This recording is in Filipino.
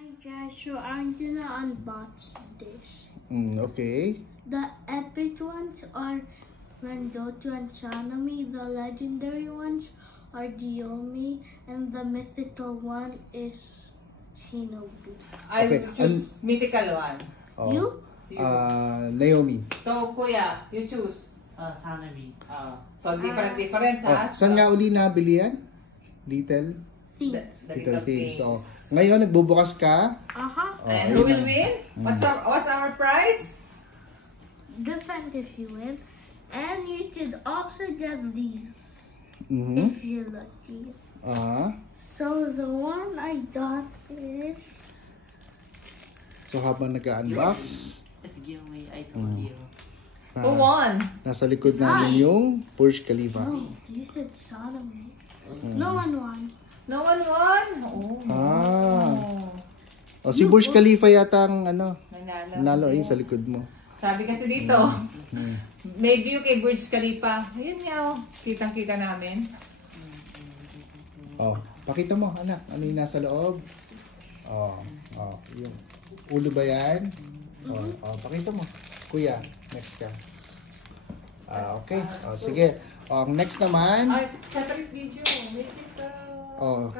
Hi Joshua, I'm gonna unbox this. Okay. The epic ones are Rengoku and Sanemi. The legendary ones are Diomi, and the mythical one is Shinobu. I Okay, will choose mythical one. Oh. You? Naomi. So, kuya, you choose. Sanemi. So, different Oh, ha? saan nga uli nabili yan? Little Things. The Little Things. So, Things. ngayon nagbubukas ka. Uh-huh. And ayun who will na. win? What's our prize? Different if you win. And you should also get these Mhm. if you're lucky. So the one I got is So, habang nag-unbox, It's giveaway. I told you. Who won? nasa likod namin yung Burj Khalifa. no, you said Sanemi. No one won. No one won? Oh. Oh, si Burj Khalifa yata ang Nanalo. nanalo ayun sa likod mo. Sabi kasi dito, may view kay Burj Khalifa. Ayun nga, kitang-kita namin. Oh, pakita mo, anak, ano yung nasa loob? Oh, yung ulo ba yan? Oh, pakita mo. Kuya, next ka. Okay. Oh, sige. Oh, next naman. Ay, separate video. Make it, Oh.